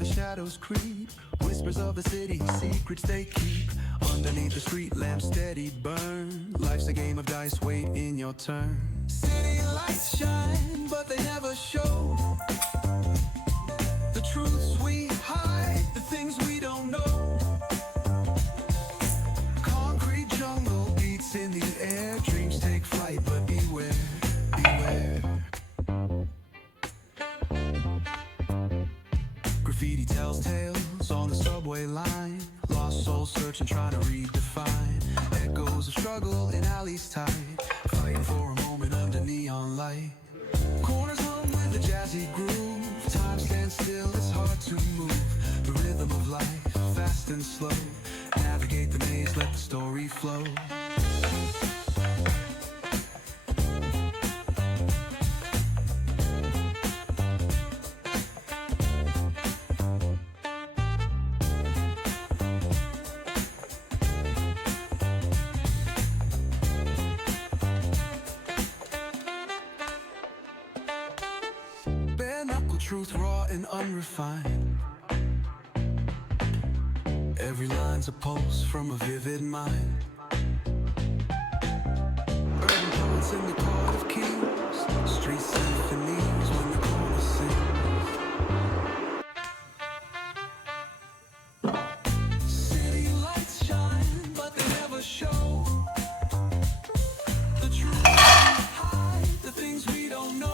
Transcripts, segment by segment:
the shadows creep, whispers of the city, secrets they keep. Underneath the street lamp steady burn. Life's a game of dice, wait in your turn. City lights shine, but they never show the truths we hide, the things we don't know. Concrete jungle beats in the air. Dreams take flight, but beware, beware. Graffiti tells tales on the subway line. Lost souls searching, trying to redefine. Echoes of struggle in alleys tight, fighting for a moment under neon light. Corners hum with a jazzy groove. Time stands still, it's hard to move. The rhythm of life, fast and slow. Navigate the maze, let the story flow. Truth raw and unrefined. Every line's a pulse from a vivid mind. Urban poets in the court of kings. Street symphonies when the chorus sings. City lights shine, but they never show the truth we hide, the things we don't know.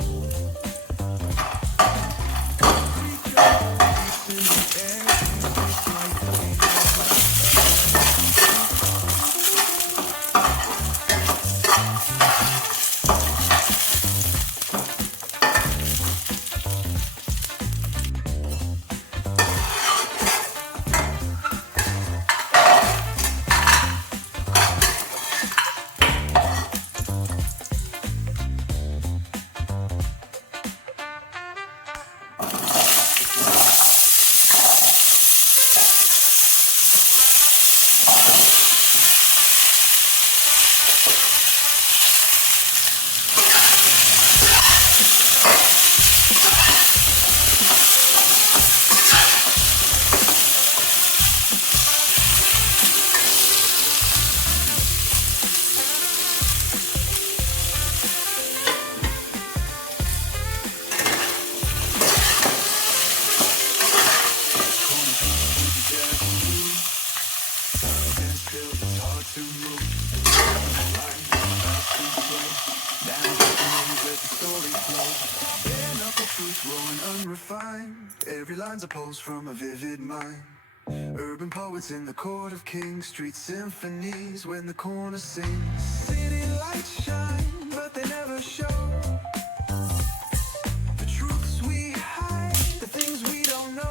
Every line's a pose from a vivid mind. Urban poets in the court of kings. Street symphonies when the corner sings. City lights shine, but they never show the truths we hide, the things we don't know.